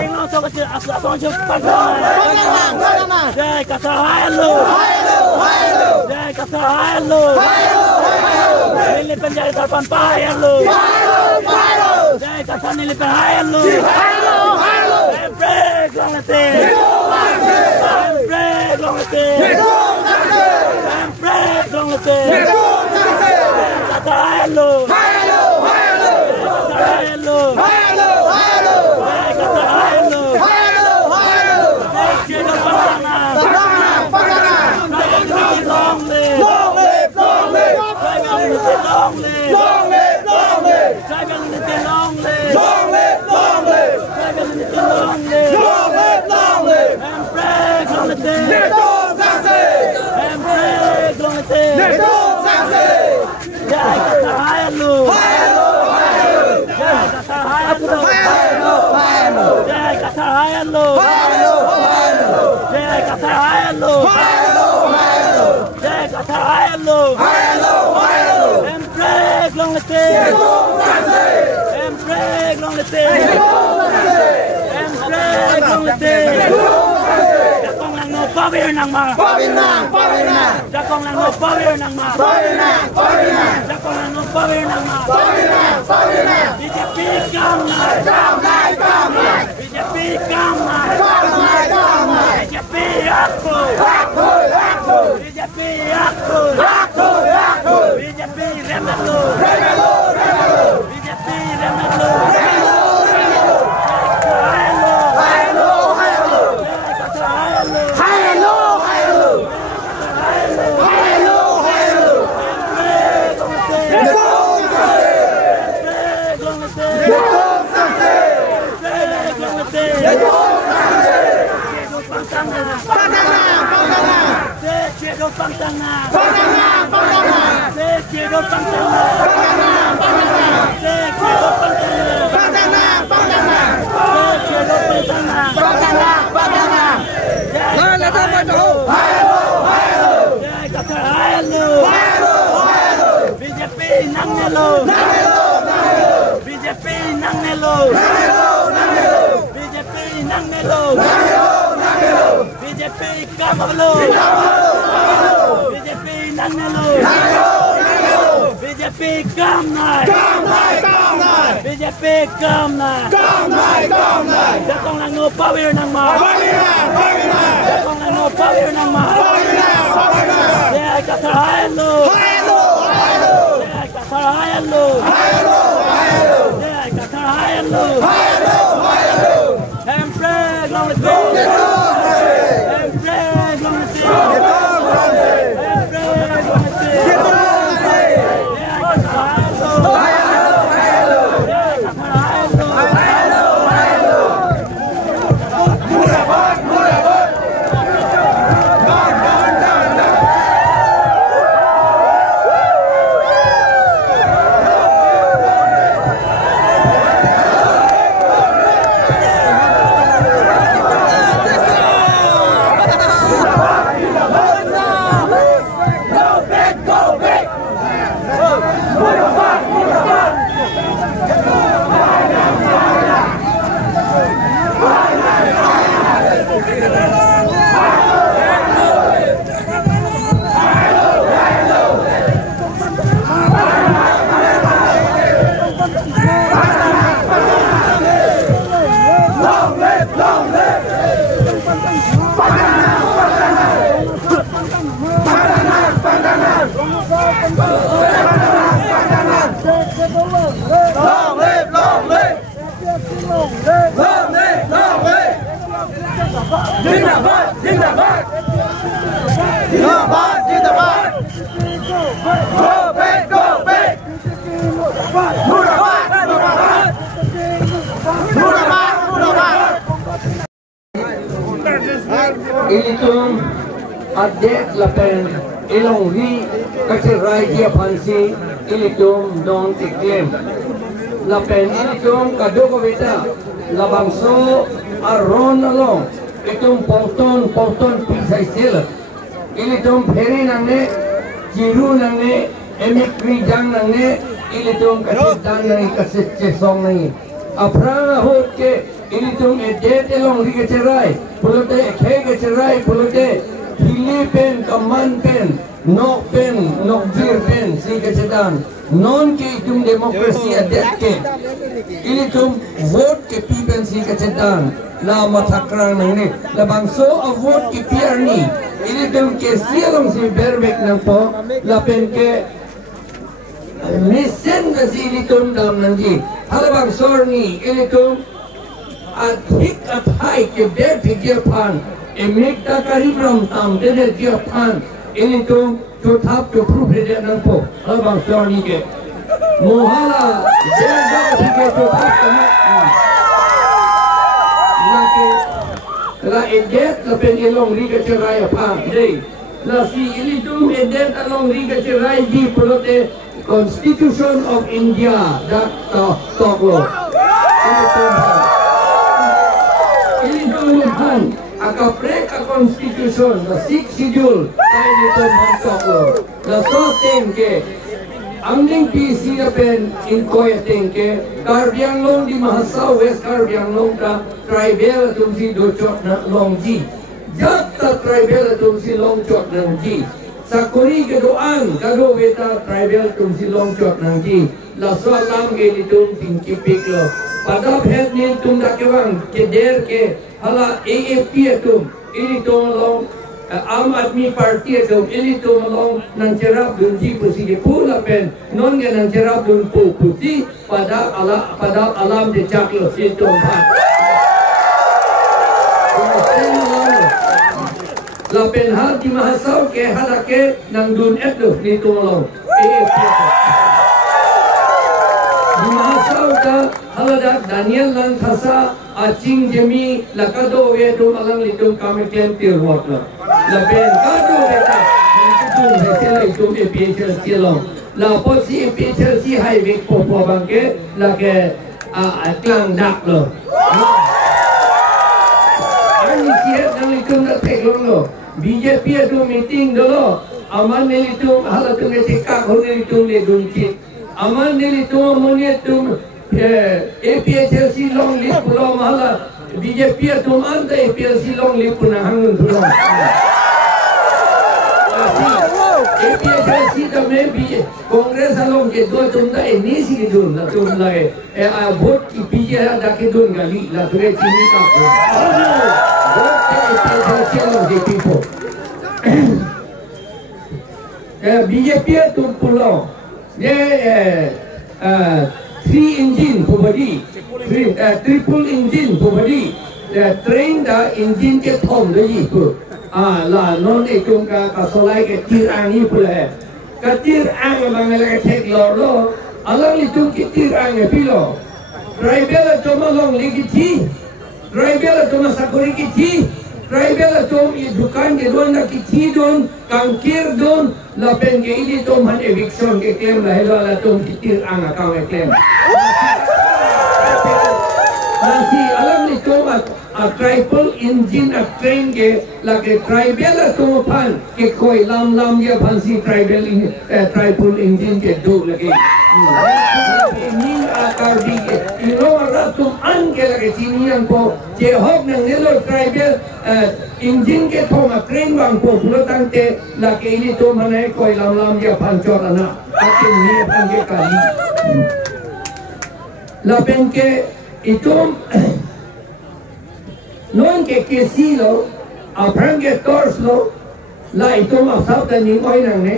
Ingat so kecil asal cepat. Jai kata hello. Jai kata hello. Nili penjari tarpan hello. Jai kata nili pen hello. Break long lete. Break long lete. Break long lete. Kata hello. Pawir nang ma. Jakong lang no pawir nang ma. Jakong lang no pawir nang ma. BJP come na. BJP come na. BJP aku. BJP aku. BJP remelo. BJP remelo. Jakong lang no pawir nang ma. Jakong lang no pawir nang ma. Jai kata hello. Jai kata hello. Jai kata hello. Empreg long lete. Empreg long lete. Empreg long lete. Ilitum adet lapen ilonghi kasi raja pansi ilitum don tiklem lapen ilitum kadugo beta labangso aron along itum ponton pisai sel ilitum pheri nangne jiru nangne emikri jang nangne ilitum kasitan nangi kasitche song nangi apra hot ke ini tum edet elong ri kecerai pulote ekhe kecerai pulote hili pen kaman pen nok jir pen si kecedan non ke tum demokrasi adet ke ini tum vote ke pipen si kecedan la matakrang nang ni la bangso a vote ke piar ni ini tum ke sialong si berbek nang po la pen ke Misen kasi ilitum dalam nanti. Halabang sorni ilitum at hik at hai ke ber pigiapan. Emek ta karibram tam dede giapan. Ilitum to tap to proof dede nampo. Halabang sorni ke. Mohala jaga pigi to tap kami. Laki la edet la pen ilong liga cerai apa? Dei. La si ilitum edet along liga cerai di pelote. Constitution of India dak toklo ini tuhan akaprek constitution the 6th schedule ini tuhan toklo the soting ke amning PC pen in koyating ke Karbiang Long di Mahasau West Karbiang Long ta tribal tumsi dochot na longji jatta tribal tumsi longchot nangji Sakuri kedoan kado beta tribal tum silong chot nangji la salam ge ni tum tingki piklo pada phet ni tum dakewang ke der ke hala AAP tum ini tum long Aam Admi Party tum ini tum long nang cerap dunji pusi ke pula pen non ge nang cerap dun puti pada alam de chaklo si tum phat la pen hal di Mahasau ke halake nang dun etu ni tolong di Mahasau ka halada Daniel lang khasa aching jemi lakado we tu malang litum kami kem tirwat la pen kado beta tu hesel itu EPHL silong la posi EPHL si highway popo bangke la ke klang dak lo ani siat nang litum na teklong lo BJP itu meeting dulu, aman nilitum hal itu mencekak nilitum le duncit, aman nilitum monitum APHLC long lip pulau mahala BJP itu anda APHLC long lip pun hangun pulau. APHLC itu maybe Kongres along ke dua tunda ini sih dun, lah tunda vote BJP ada ke dun gali, lah tu cini kapu. BJP tu pulau dia 3 engine pembadi triple engine pembadi train dah engine ke thom lagi tu lah non itu kasolai ke tirang ni pula ke tirang bangla ke tek lor alang itu ke tirang pilo tribal tu malong lagi ti tribal tu masakuri ki ti tribal tu dukan ke don nak ti don kangkir don lapen ke ini tu man eviction ke claim lah hello la tu kitir ang akaw claim nasi alam ni tu a triple engine a train ke la ke tribal tu pan ke koi lam dia fancy tribal triple engine ke do lagi ni akar di ke ino ratu an ke lagi sinian po je hok nang nelo tribal engine ke thoma train bang po pulotan te la ke ini tu manai koi lam dia pancor ana ate ni pange kali la pen ke itu non ke kesilo aprang ke torslo la itu masab ta ni oi nang ne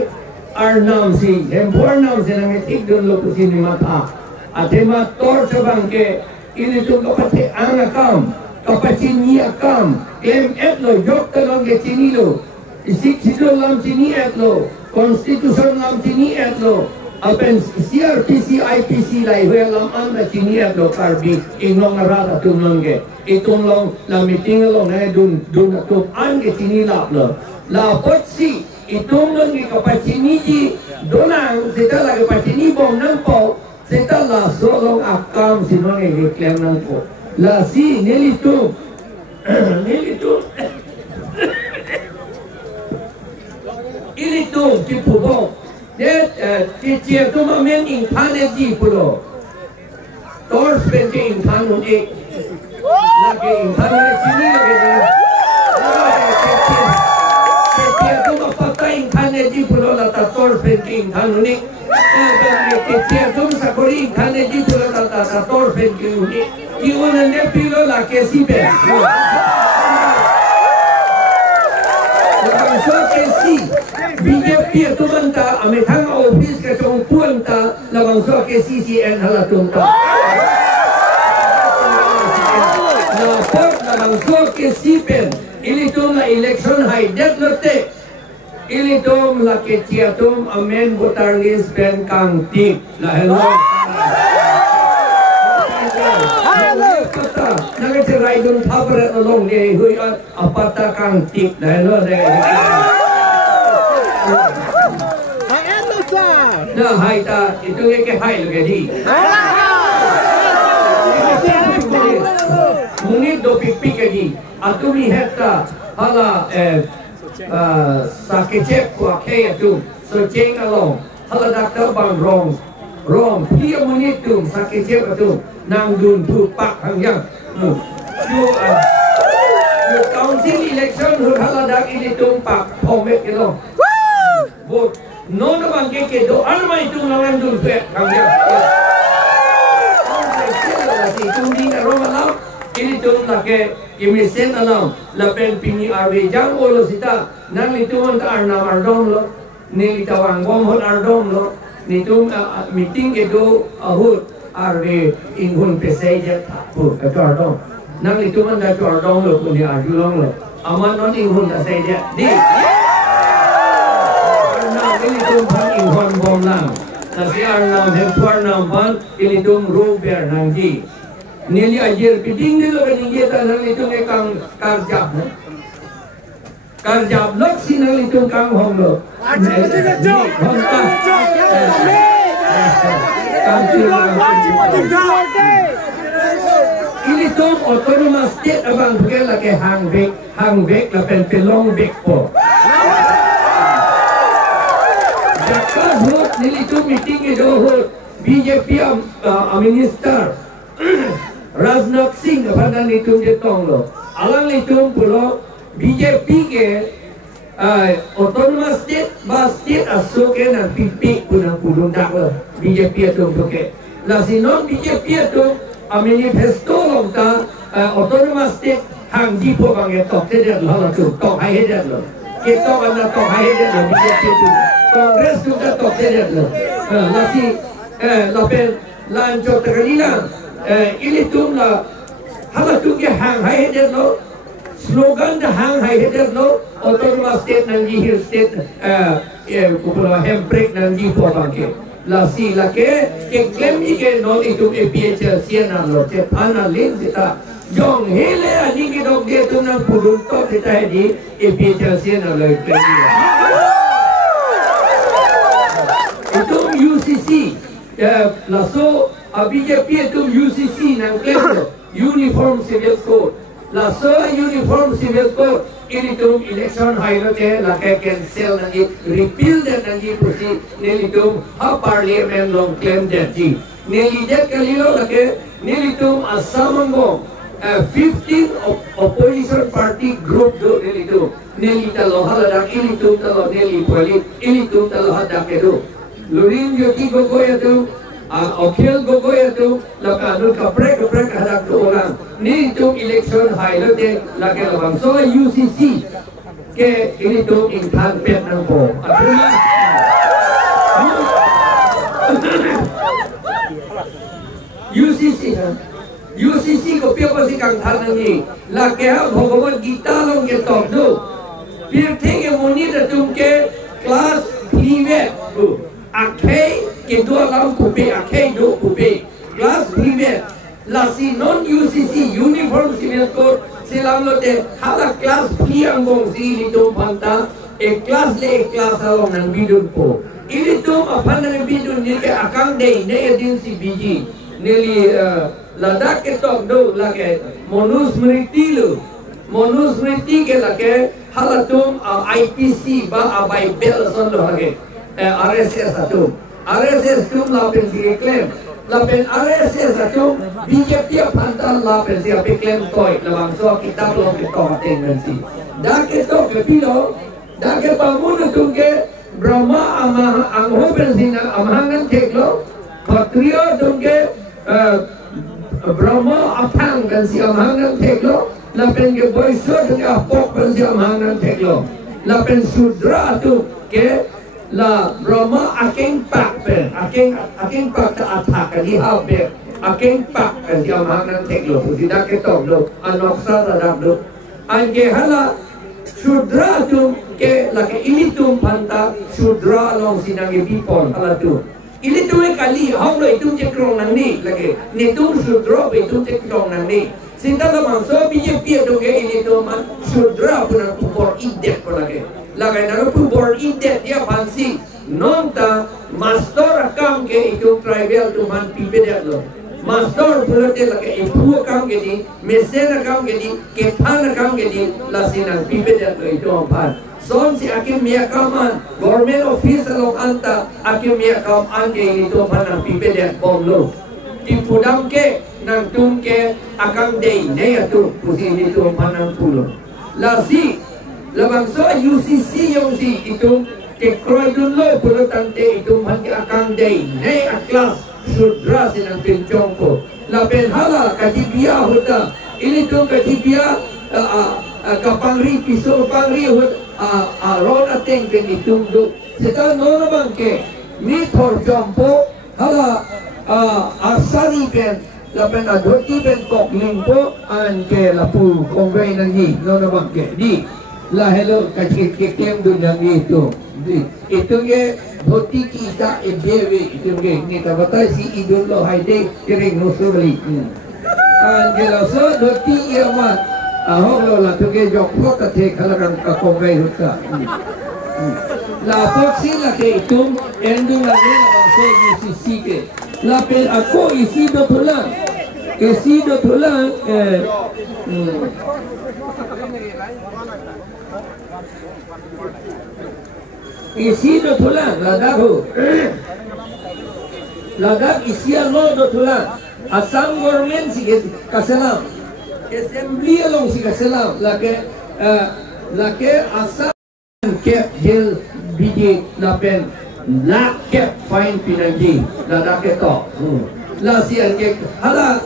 ar nam si empor nam se nang tik don lo kusini mata atema tor sabang ke ini tu kapate angakam kapachini akam etlo jok talong ke chinilo isik sidol lam chini etlo constitution lam chini etlo apen CRPC IPC lai lam anda chini etlo karbi inong arata tunongge itong long la meeting long na dun to an ke chini lap lo la potsi itong long ke kapachini ji donang seta la kapachini bom nang po seta la so long akam sinong ke claim nang po la si nelito ilito ki pubo de ti che to ma men in thane ji pulo tor spente in thanu e lagi intan sini lagi dia tu apa intan di pulau lata tor penting intan ni dia tu sakori intan di pulau lata tor penting ni kiunan dia pulau lagi sibe Labang so kesi BJP tu banta ame thang office ke chong puan ta labang so kesi CN halatung ta na port labang so kesi pen ili tum la election hai det lote ili tum la ke chiatum amen voter list pen kang tip la hello Apata, naga cerai dun thaper along ni hui apata kang tip dah lo deh. Nah hai ta itu ke hai lo jadi. Mungkin do pipi jadi. Atu ni heta hala sakit kuah kaya tu so ceng along hala doktor bang rong dia mungkin tu sakit tu. Nang dun tu pak hang yang you council election hu haladak ini tumpak pomet kilo vote no na bangke ke do almai tu lawan dun pe hang yang si tumdi na romalam ini tum lake imisen alam lapen pini arwe jang olo sita nang lituan ta arna ardom lo ni litawang gom hot ardom lo ni tum meeting ke do ahut arwe ingun peseja tapu ketua dong nang itu mana ketua dong lo punya ajulong lo aman non ingun tak seja di nang ini tumpang ingun bom lang nasi arnam hempuar nampan ini tum rupiah nangji nili ajir piting ni lo beninggi tak nang itu ngekang karjab lok si nang itu kang hong lo ini tu otonomous state abang bukan lagi hang bek lapen pelong bek po. Jaka hut nili tu meeting itu hut BJP minister Rajnath Singh pada nitum jetong lo. Alang nitum pulo BJP ke otonomous state bas state asuk ke na pipi punang pulun dak lo. BJP itu bukan. Lasi non BJP itu manifesto long ta autonomous state hang di po bang etok tidak lalu tu tok hai tidak lo. Kita anda tok hai tidak lo BJP itu. Kongres juga tok tidak lo. Lasi lapel lanjut terkalilan ini tu la hala tu ke hang hai tidak lo. Slogan dah hang hai tidak lo. Autonomous state nanti hill state kupula handbrake nanti po bang ke. Lasi lake ke claim ke non itu APH siana lo ce pana link kita jong hele ani ke dok dia tu nang pudun to kita di APH siana lo claim itu UCC laso BJP itu UCC nang claim lo Uniform Civil Code laso Uniform Civil Code ini tu election highrote lake cancel nanti repeal dan nanti proceed nili tu parliament long claim jadi nili jet kalilo lake nili tu asamanggo 15 opposition party group do nili tu nili talo haladak ini tu talo nili poli ini tu talo hadak itu lurin yoki gogoy itu Okhil gogoy itu lakanul kaprek hadak tu orang ni tu election highrote lake labang so UCC ke ini tu intan pet nang po UCC ko pia pasi kang than ni la ke ha Bhagavad Gita long ke tok do pir thenge moni da tum ke class privet akhei ke do lam kupe akhei do kupe class privet la si non UCC Uniform Civil Code silam lo te hala class priang gong si li tum panta class along nang bidun po ini tum apan nang bidun ni ke akang dei ne din si biji nili ladak ke tok do lage monusmriti ke lage halatum IPC ba abai bel son lo lage RSS atum RSS tum la pen di claim lapen RSS atau BJP pantal lapen siapa klaim toy lawang so kita belum kita tengok sih. Dah kita kepilo, dah kita bangun tu ke Brahma ang hoben sina amahangan teklo, patria tu ke Brahma apang kan si amahangan teklo, lapen ke boyso tu ke apok kan si amahangan teklo, lapen sudra tu ke la Brahma aking pak pen aking pak ta atak di habe aking pak kan si amahangan teklo tidak ketok do anoksa radap do ange hala sudra tu ke laki ini tu panta sudra long sinangi people hala tu ini tu kali hong lo itu cekrong nang ni lagi ni tu sudra itu cekrong nang ni sinta lamang so BJP tu ke ini tu man sudra punang pupor idek ko lagi lagay na po board indet dia pansi nonta master akam ke itu tribal tu man pipedek lo master pulote lagay ipu akam ke di mesen akam ke di ketan akam ke di lasinang pipedek lo itu ampan son si akim miya kaman government office along anta akim miya kam ange itu ampan pipedek bom lo tipudam ke nang tum ke akam day ne atu pusin itu ampan pulo lasi labang so UCC yung si itu ke kroy dun lo pulo tante itu man ke akang day nay a class sudra sinang pinchong ko lapen hala katibia huta ini tu katibia kapangri piso pangri hut ron ateng ken itu do seta no bang ke ni thor jompo hala asari pen lapen adhoti pen kokling po an ke lapu kongway nang ni no bang ke di lah hello kacik kekem dunia itu ke dhoti kita ebewe itu ke ni tabata si idul lo haide kering nusuli an gelaso dhoti iamat ahok lo la tu ke jokpo kate khalakan ka kongai huta la poksi la ke itu endu la ne bangsa UCC ke la pel aku isi do tulang isi do tulang ladak ho ladak isi lo do tulang asam government si kaselam assembly long si kaselam lake asam ke jel biji lapen lak ke fine penalty ladak ke to la si ke hala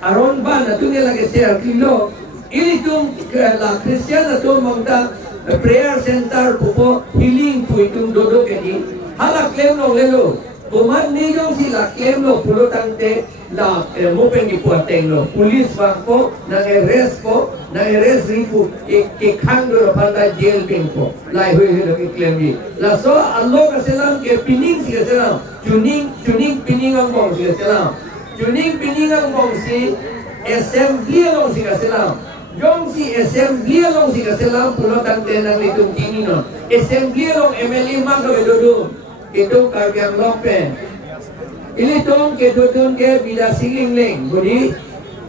aron ban tu ni lagi share kilo ini tu la Christian tu mangta prayer center pupo healing pu itu dodo ke ni hala claim lo lelo buman ni jong sila claim lo pulo tante la mo pengi pu ateng lo police bang ko na arrest ripu ke khangro panda jail pin ko lai hui lo ke claim ni la so Allah ka selam ke pining si selam tuning pining ang bong si selam tuning pining ang bong si assembly ang si selam Jom si assembly long si kaselam pulo tante nang litung kini no assembly long MLA man do dodo itu kagian lopen ini tong ke dodon ke bida singing leng budi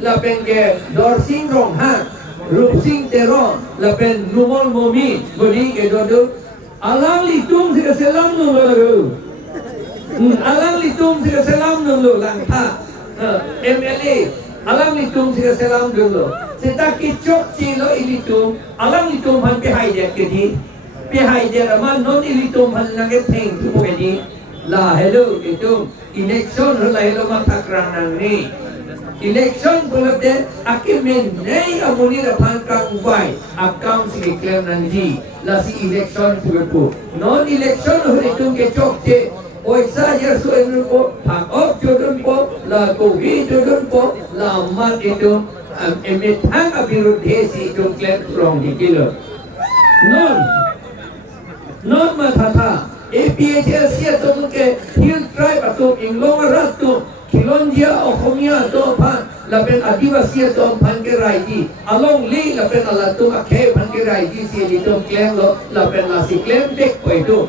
lapen ke dorsing rong ha rupsing teron lapen numol momi budi ke dodo alang litung si kaselam no lo alang litung si kaselam no lo lang ha MLA alang litung si kaselam dulu seta kicok cilo ilitum alang litum han pihai dia raman non ilitum han nange theng tu pokedi la hello itu election la hello matakrang nang ni election bolade akimen nei amuni ra phan kang vai account si claim nang ji la si election pu non election ho itum ke chok che oisa yer so en ko phang op chodon po la ko hi chodon po la mat itu emit hang abirudhe si itu claim from di kilo non matata APHL sia to ke hill tribe atau inglong ratu kilonjia okhomia to pan lapen adivasi to pan ke raiji along li lapen alatu akhe pan ke raiji si itu claim lo lapen la si claim tek ko itu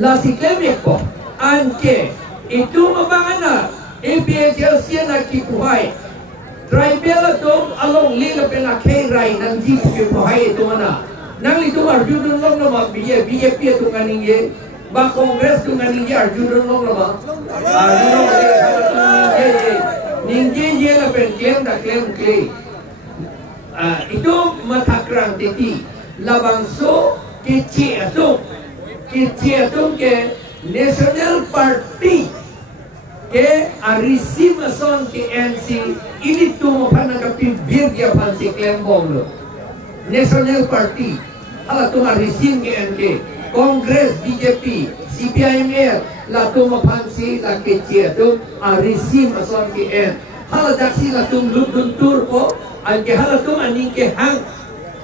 la si claim ko anke itu mabangana APHL sia na kipuhai tribal to along li lapen akhe rai nang ji kipuhai itu mana nang itu arjun long no BJP tu kaning ye ba kongres tu ngani jar judul long lama ningje je la pen claim da claim clay itu matakrang titi labangso kece atung ke National Party ke arisi mason ke NC ini tu mapana kapin bir dia pansi claim bom lo National Party ala tu arisi ke NK Congress BJP CPIML la tu mapansi la kece tu arisi mason ke N hala daksi la tu luntur po anke hala tu aning ke hang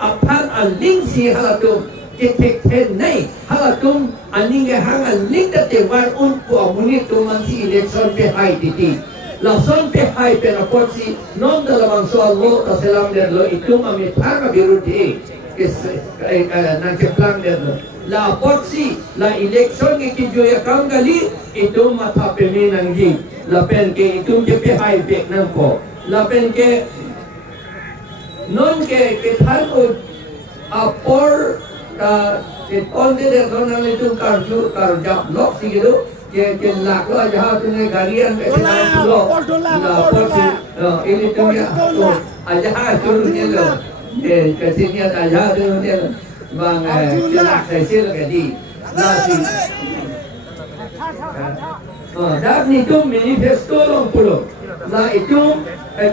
apan aling si hala tu ketek nei hala tu aning ke hang aling te war un po munit tu mansi election pe hai titi la son pe hai pe na potsi non dalam soal lo ta selam der lo itu mami thanga birudi ke nang ke plan der lo la potsi la election ke kijoya kam gali itu mata pe me nangji la pen ke itu ke pe hai pe nang ko la pen ke non ke thal o apor ke onde de donal itu karju karja blok sigido ke lak lo jaha tune garian ke na lo la porsi ini tu ya to aja tur ni lo ke sini aja tu ni bang ke lak sai sil ke di la si dak ni tu manifesto long pulo la itu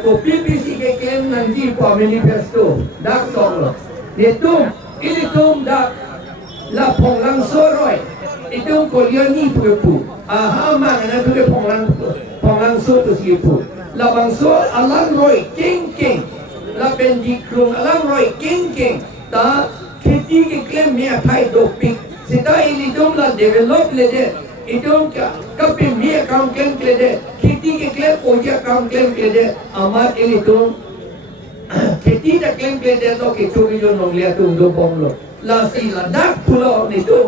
ko PPC ke claim nanti po manifesto dak song lo itu ini tu dak la ponglang soroi itu kolian ni pu aha mang na tu ponglang so tu si pu la bang so alang roi king la bendi krung alang roi king ta kheti ke claim me thai dopik sita ini tu la develop le de itu kape me account claim le de kheti ke claim oja account claim le de amar ini tu खेती दा क्लेम के दे तो के चोरी जो नोंगलिया तुम दो बम लो ला सी ला डाक पुलो नि तो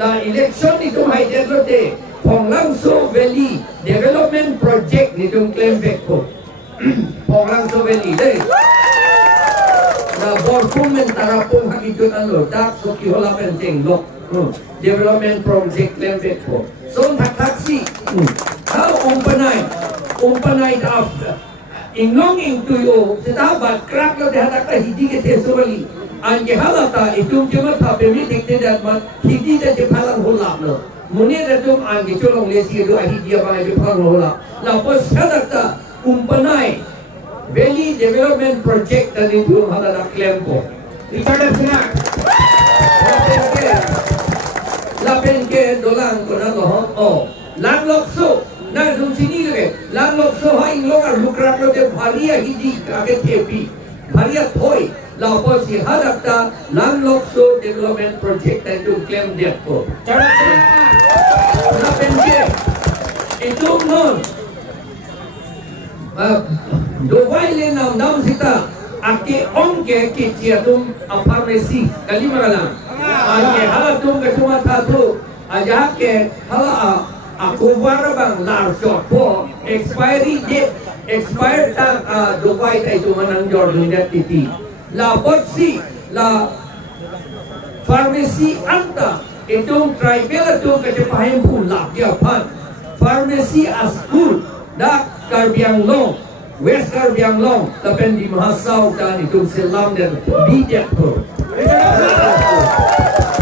ला इलेक्शन नि तुम हाई दे लो दे पोंगलांगसो वैली डेवलपमेंट प्रोजेक्ट नि तुम क्लेम बैक को पोंगलांगसो वैली दे ला बोरकुम में तारापुम हकी जो लो डाक सो की होला पेंटिंग लो डेवलपमेंट प्रोजेक्ट क्लेम बैक को सोन taksi how open after Inglong into you, setabat crack lo dah tak hidi ke tesorali. Ange halata itu cuma tapi meeting tidak mat hidi dah jepalang hulap lo. Muni dah tu ange colong lesi itu hidi apa yang jepalang hulap. Lapas kadakta kumpanai Valley Development Project dan itu halata claim ko. Richard Sinak. Lapen ke dolang ko na lo oh. Lang lokso na dun sini lagi lang lokso hai logar lukrak lo de bharia hidi kage tepi bharia thoi la posi hadakta lang lokso development project itu claim dia ko na penje itu non do waile nam sita ake onke ke tiatum pharmacy kali magalang ake hala tum ke cuma thatu aja ke hala aku barang lar shot po expiry date expired tang dubai tai tu manang jordan dat titi la potsi la pharmacy anta itu tribal tu ke pahem pun la dia pan pharmacy a school dak Karbiang Long West Karbiang Long tapi di Mahasau dan itu selam dan bijak tu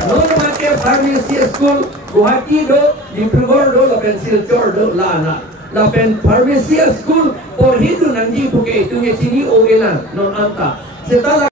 normal ke pharmacy school Guwahati do, Dibrugor do, lapen Silchor do, lana. Lapen pharmacy school, por hidu nanji puke itu sini ogelan non anta. Setelah